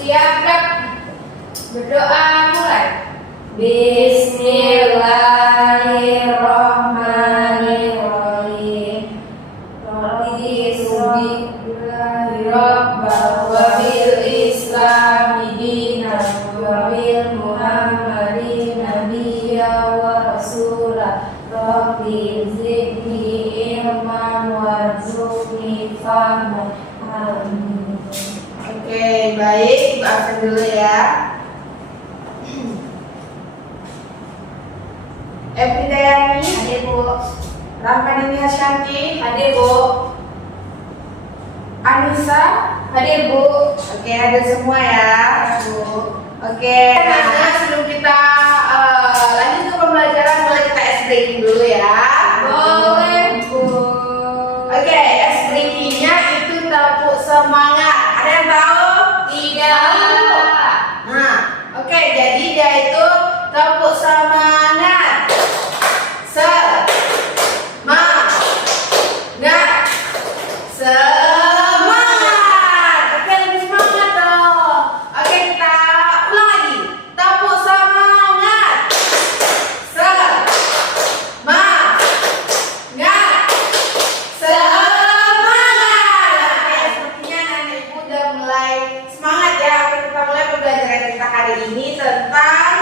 Siap, berdoa mulai. Bismillahirrahmanirrahim. Rabbi'isbillahi rabban wa bil islami dinan wa bil muhammadin nabiyya wa rasulah. Rabbi zidni ilman warzuqni fahman. Amin. Oke, baik, Ibu absen dulu ya. Epidayani, Hadir Bu. Rahmadini Hasyanti, Hadir Bu. Anissa. Hadir Bu. Oke, hadir semua ya. Oke, nah sebelum kita lanjut ke pembelajaran, boleh kita ice breaking dulu ya. Boleh Bu. Oke, ice breaking-nya itu tepuk semangat. Ada yang tahu? Tidak. Nah, oke, jadi dia itu tepuk semangat. Semangat. Semangat. Oke, lebih semangat dong. Oke, kita ulang lagi. Tepuk semangat. Semangat. Semangat. Oke, sepertinya nanti Ibu udah mulai semangat ya. Oke, kita mulai pembelajaran kita hari ini tentang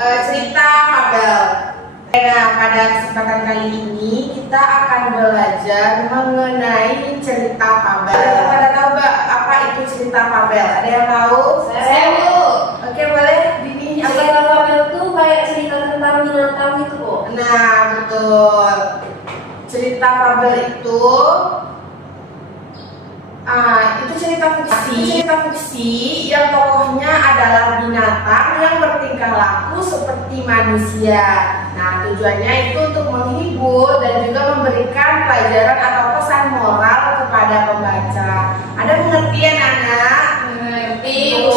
cerita fabel. Nah, pada kesempatan kali ini kita akan belajar mengenai cerita fabel. Ada pada tahu nggak apa itu cerita fabel? Ada yang tahu? Saya Bu. Oke, boleh Dini. Cerita fabel itu kayak cerita tentang binatang gitu Bu. Nah, betul. Cerita fabel itu cerita fiksi yang tokohnya adalah binatang yang bertingkah laku seperti manusia. Nah, tujuannya itu untuk menghibur dan juga memberikan pelajaran atau pesan moral kepada pembaca. Ada pengertian anak? Mengerti Bu.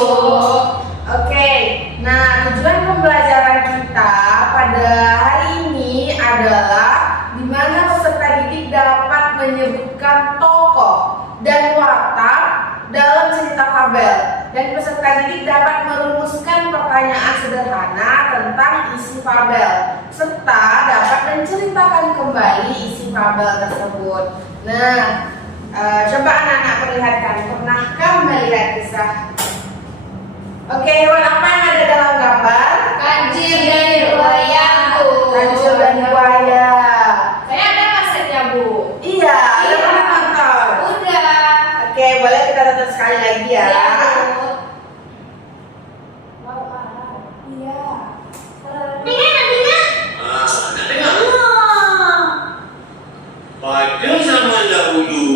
Oke, nah tujuan pembelajaran kita pada hari ini adalah di mana peserta didik dapat menyebutkan tokoh dan watak dalam cerita fabel, dan peserta didik dapat merumuskan pertanyaan sederhana tentang isi fabel serta dapat menceritakan kembali isi fabel tersebut. Nah, coba anak-anak perlihatkan, pernahkah melihat kisah? Oke, hewan apa yang ada dalam gambar? Kancil dan buaya Bu. Kancil dan buaya. Saya ada kasetnya Bu. Iya, ada pernah nonton? Udah. Oke, boleh kita tonton sekali lagi ya. Iya Bu. Iya. Pada zaman dahulu,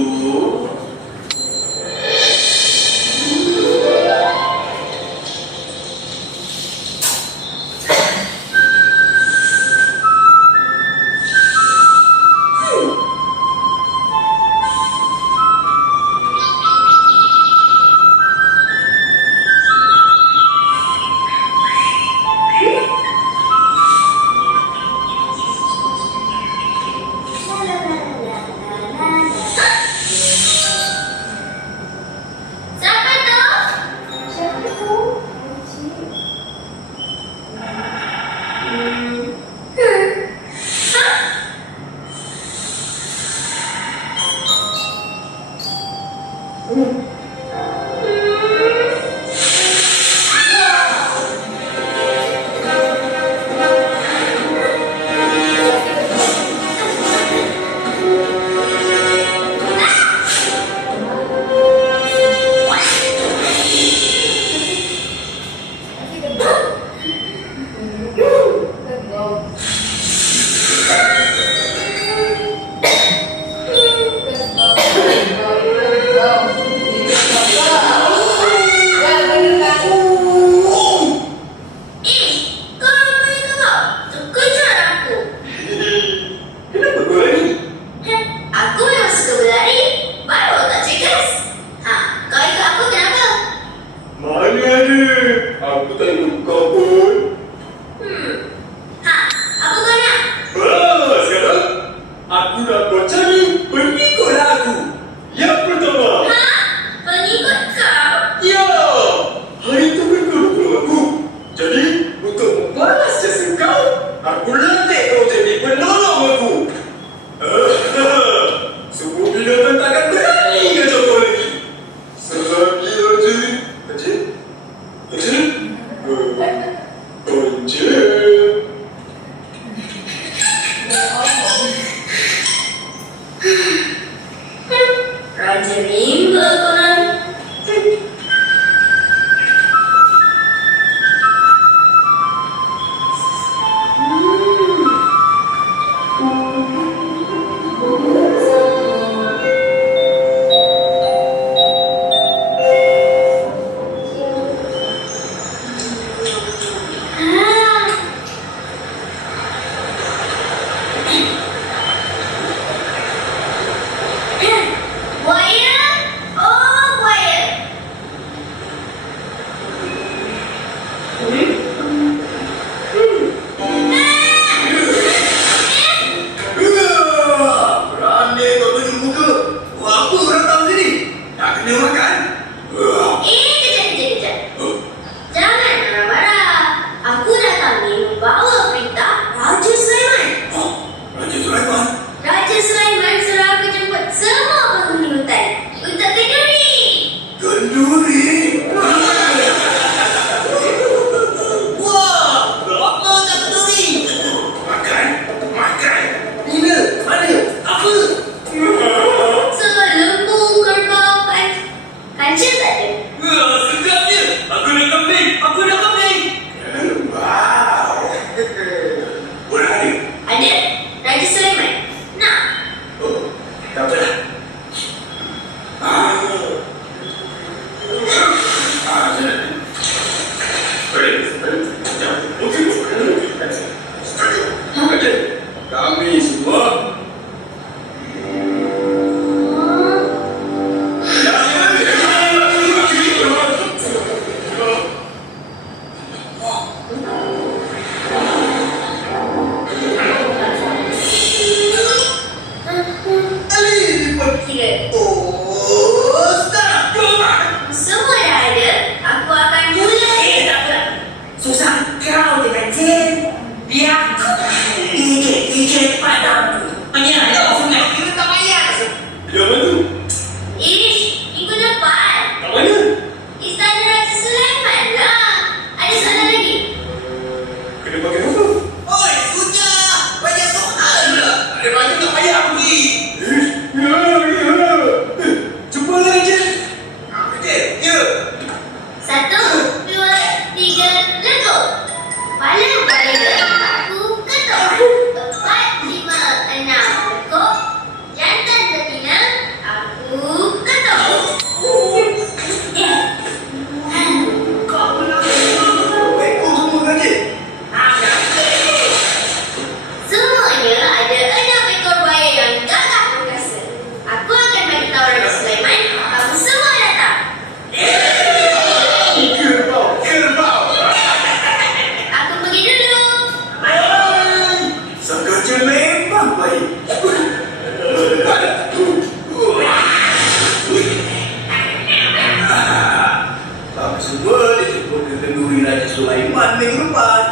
minggu depan.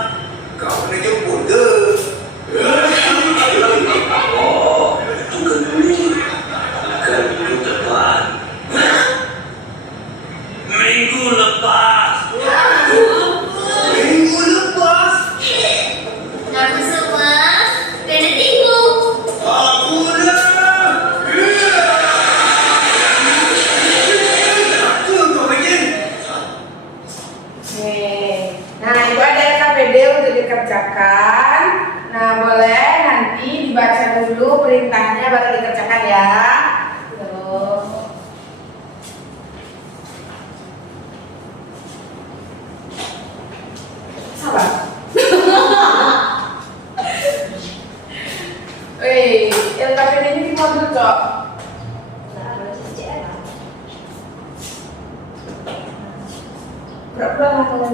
Kau kena jemput ke? Oh, itu kan dulu. Bukan minggu depan. Minggu lepas. Minggu lepas. Kamu semua kena tunggu. Aku dah. Apa kau bikin? Oke. Nah, itu ada KPD untuk dikerjakan. Nah, boleh nanti dibaca dulu perintahnya baru dikerjakan ya. Tuh. Sabar. Wih, LKPD ini mau dulu, Cok. Berapa lah kalau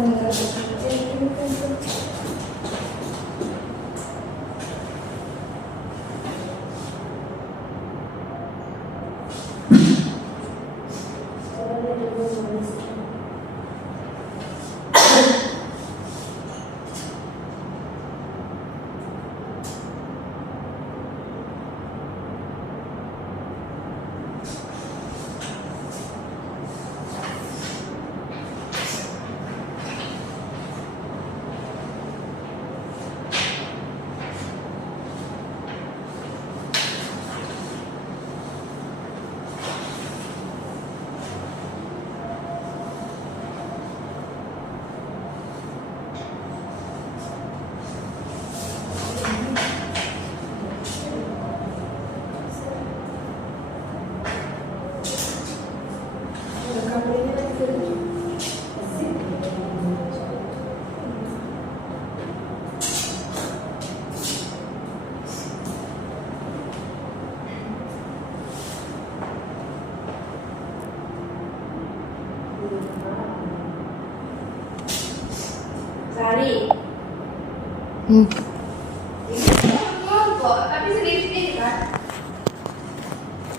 Sari. Kok, tapi sedikit-sedikit kan?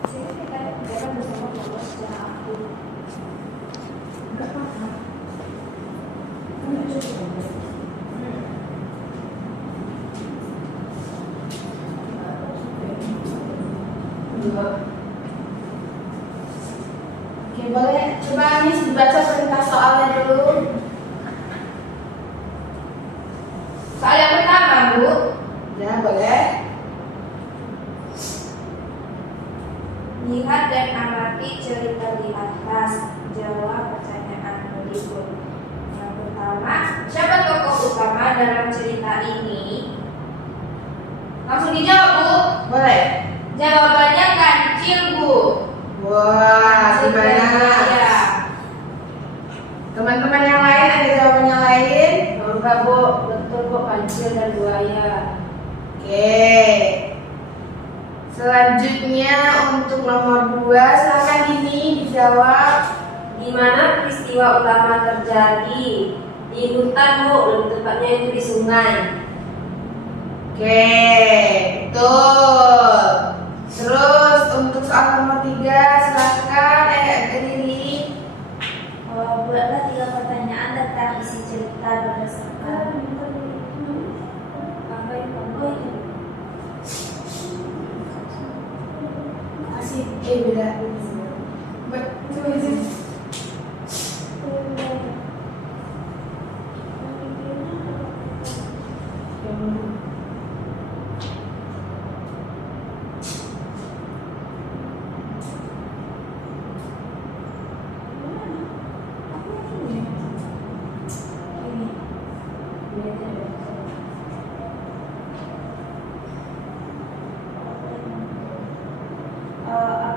Sedikit kan, jangan bersama sama secara aku. Enggak apa-apa. Enggak cukup. Oke, boleh coba Anis dibaca perintah soalnya dulu. Soal yang pertama, Bu. Ya, boleh. Lihat dan amati cerita di atas. Jawab pertanyaan berikut. Yang pertama, siapa tokoh utama dalam cerita ini? Langsung dijawab, Bu. Boleh. Jawabannya kancil, Bu. Wah, Kancil dan gimana? buaya. Teman-teman yang lain ada jawaban yang lain? Enggak, Bu. Betul kok, kancil dan buaya. Oke. Selanjutnya untuk nomor 2, silakan ini dijawab. Di mana peristiwa utama terjadi? Di hutan, Bu. Lebih tepatnya itu di sungai. Oke, betul. Terus untuk soal nomor 3, silakan Riri. Buatlah 3 pertanyaan tentang isi cerita berdasarkan Apa itu? Masih beda. Betul.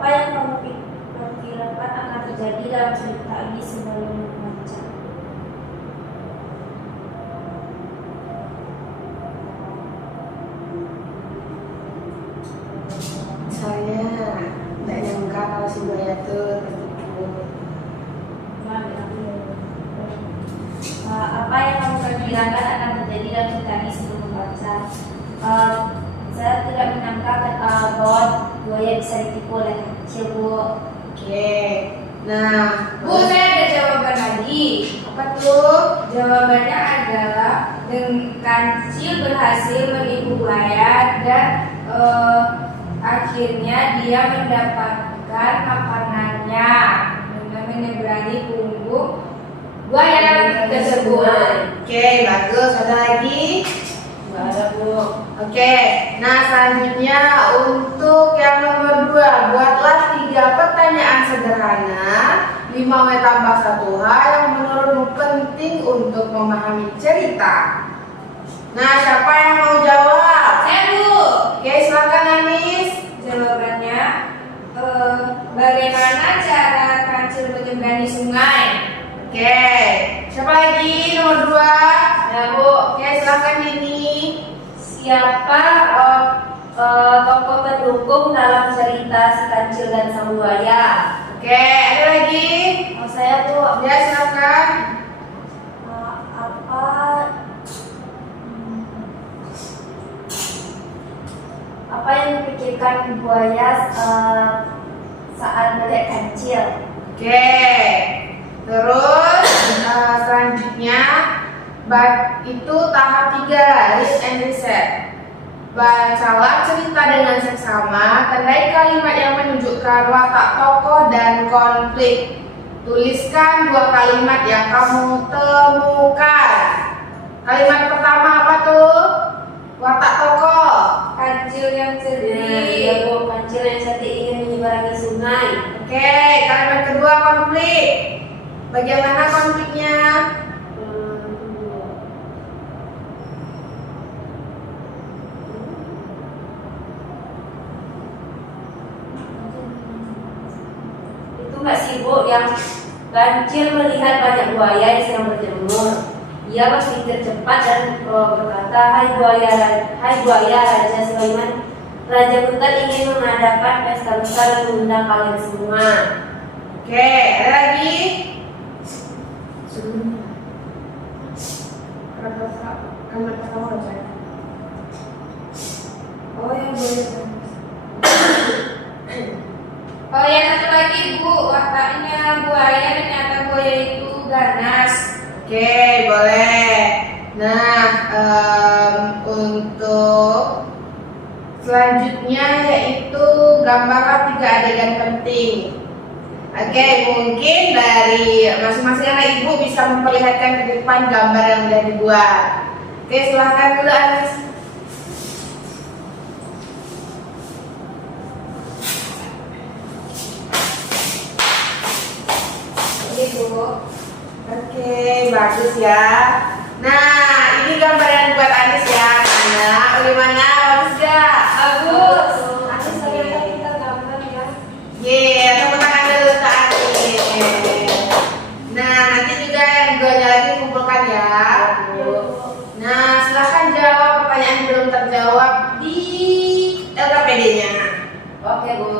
apa yang kamu perkirakan akan terjadi dalam cerita ini sebelum membaca? Saya nggak nyangka kalau si buaya tuh tertipu. Apa yang kamu perkirakan akan terjadi dalam cerita ini sebelum membaca? Saya tidak menyangka bahwa buaya bisa ditipu oleh kecil, Bu. Oke. Nah, Bu, saya ada jawaban lagi. apa tuh? Jawabannya adalah berhasil menipu buaya dan akhirnya dia mendapatkan makanannya dengan menyeberangi punggung buaya tersebut. Oke, bagus. Ada lagi? Nggak ada, Bu. Oke, nah selanjutnya untuk yang nomor 2, buatlah 3 pertanyaan sederhana 5W tambah 1H yang menurutmu penting untuk memahami cerita. Nah, siapa yang mau jawab? Saya, Bu. Oke, silakan Anis. Jawabannya, bagaimana cara kancil menyeberangi sungai? Oke, siapa lagi? Nomor 2. Ya, Bu. Oke, silakan Dini. Siapa tokoh pendukung dalam cerita Si Kancil dan Sang Buaya? Oke, ada lagi? Oh, saya, Bu. Ya, silakan. Apa yang dipikirkan buaya saat melihat kancil? Oke, terus selanjutnya itu tahap 3, read and reset. Bacalah cerita dengan seksama, tandai kalimat yang menunjukkan watak tokoh dan konflik. Tuliskan 2 kalimat yang kamu temukan. Kalimat pertama apa tuh? Watak tokoh. Kancil yang Ya, cerdik. Bu. Kancil yang cantik ingin menyeberangi sungai. Oke, kalimat kedua konflik. Bagaimana konfliknya? Itu nggak sibuk yang Kancil melihat banyak buaya yang sedang berjemur. Ia berpikir cepat dan berkata, hai buaya, Raja Sulaiman, Raja hutan ingin mengadakan pesta besar dan mengundang kalian semua. Oke, ada lagi? Kalimat pertama baca. Oh, yang boleh. Oh, yang satu lagi, Bu. Wataknya buaya, ternyata buaya itu ganas. Oke, boleh. Nah, untuk selanjutnya yaitu gambarlah 3 adegan penting. Oke, mungkin dari masing-masing anak ibu bisa memperlihatkan ke depan gambar yang sudah dibuat. Oke, silahkan dulu Anis. Oke, Bu. Oke, bagus ya. Nah, ini gambar yang dibuat Anis ya. Mana? Bagaimana? Bagus gak? Bagus. Aku saya kita gambar ya. Yeay, tepuk tangan dulu ke Anis. Nah, nanti juga yang duanya lagi kumpulkan ya. Nah, silahkan jawab pertanyaan yang belum terjawab di LKPD-nya. Oke, Bu.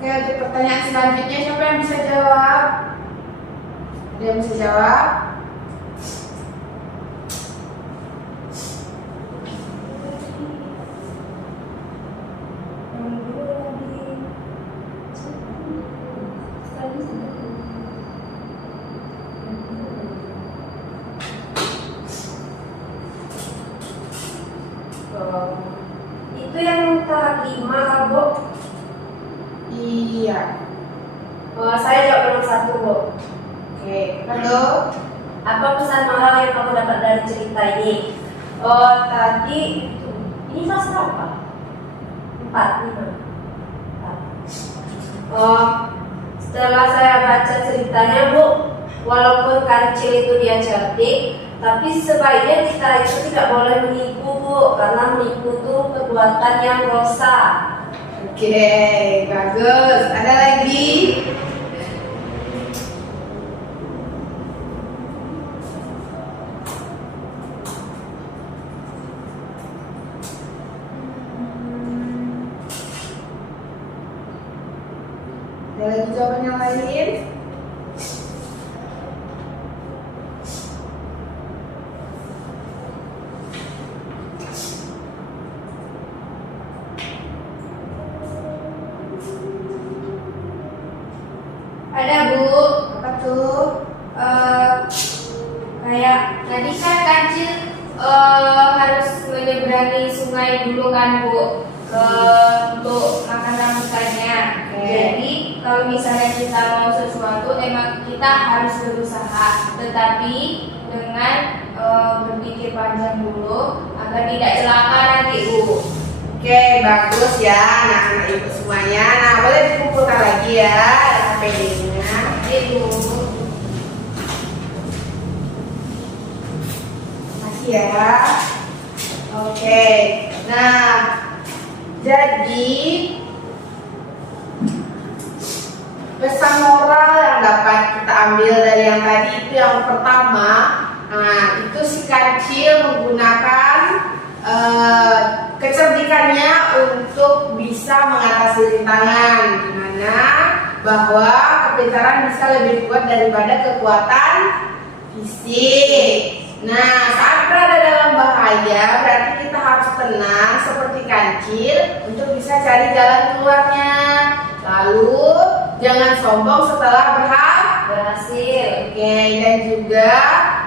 Oke, untuk pertanyaan selanjutnya siapa yang bisa jawab? Ada yang bisa jawab? Itu yang tahap 5 kan, Bu? Iya. Saya jawab nomor 1, Bu. Oke, lalu Apa pesan moral yang kamu dapat dari cerita ini? Tadi ini kelas berapa? 4, 5. Setelah saya baca ceritanya, Bu, walaupun kancil itu dia cerdik, tapi sebaiknya kita itu tidak boleh menipu, Bu, karena menipu itu perbuatan yang dosa. oke, bagus. Ada lagi? Ada lagi jawaban yang lain? Ada, Bu. Apa tuh? Kayak tadi kan kancil harus menyeberangi sungai dulu kan, Bu, untuk makan rambutannya. Oke. Jadi kalau misalnya kita mau sesuatu, emang kita harus berusaha, tetapi dengan berpikir panjang dulu agar tidak celaka nanti, Bu. Oke, bagus ya anak-anak ibu semuanya. Nah, boleh dikumpulkan lagi ya APD-nya. Itu. Makasih ya. Oke, nah jadi pesan moral yang dapat kita ambil dari yang tadi itu yang pertama, nah itu si kancil menggunakan kecerdikannya untuk bisa mengatasi rintangan, dimana bahwa kepintaran bisa lebih kuat daripada kekuatan fisik. Nah, saat berada dalam bahaya berarti kita harus tenang seperti kancil untuk bisa cari jalan keluarnya. Lalu jangan sombong setelah berhasil. Oke, dan juga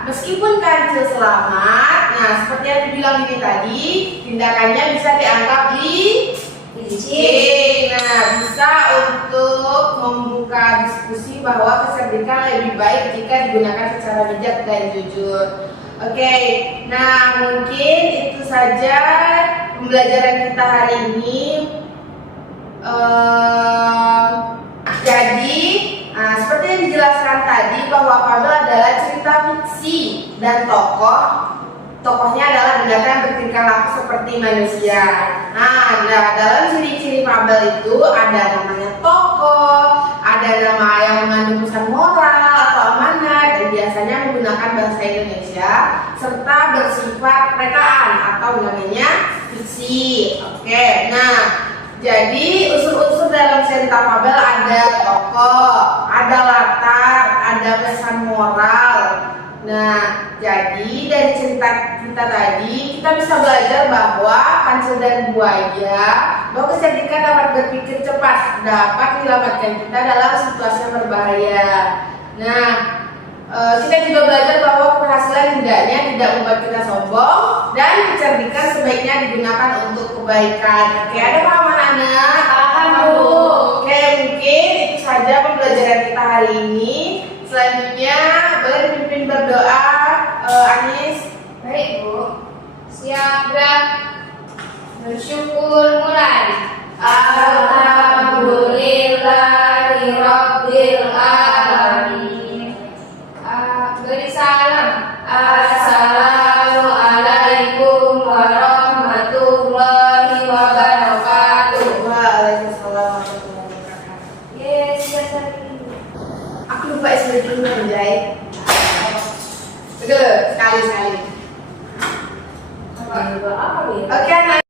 meskipun kancil selamat, nah seperti yang dibilang ini tadi, tindakannya bisa dianggap licin. Nah, bisa untuk membuka diskusi bahwa kecerdikan lebih baik jika digunakan secara bijak dan jujur. Oke, nah mungkin itu saja pembelajaran kita hari ini. Jadi, seperti yang dijelaskan tadi bahwa fabel adalah cerita fiksi dan tokohnya adalah binatang yang bertingkah laku seperti manusia. Nah, dalam ciri-ciri fabel itu ada namanya tokoh, ada nama yang mengandung pesan moral atau amanat, dan biasanya menggunakan bahasa Indonesia serta bersifat rekaan atau namanya fiksi. Oke, nah jadi unsur-unsur dalam cerita fabel ada tokoh, ada latar, ada pesan moral. Nah, jadi dari cerita kita tadi kita bisa belajar bahwa kancil dan buaya, bahwa kecerdikan dapat berpikir cepat dapat menyelamatkan kita dalam situasi yang berbahaya. Nah, kita juga belajar bahwa keberhasilan hendaknya tidak membuat kita sombong dan kecerdikan sebaiknya digunakan untuk kebaikan. Oke, ada pahaman anak? Paham, Bu. Oke, mungkin itu saja pembelajaran kita hari ini. Selanjutnya boleh dipimpin berdoa, Anis. Baik, Bu. Siap, gerak. Bersyukur mulai. Alhamdulillahirabbil alamin. Beri salam. Assalamualaikum warahmatullahi wabarakatuh. Waalaikumsalam warahmatullahi wabarakatuh. Yes, yes, Aku lupa SPG dulu menjahit. Sekali. Apa ya? Oke, anak.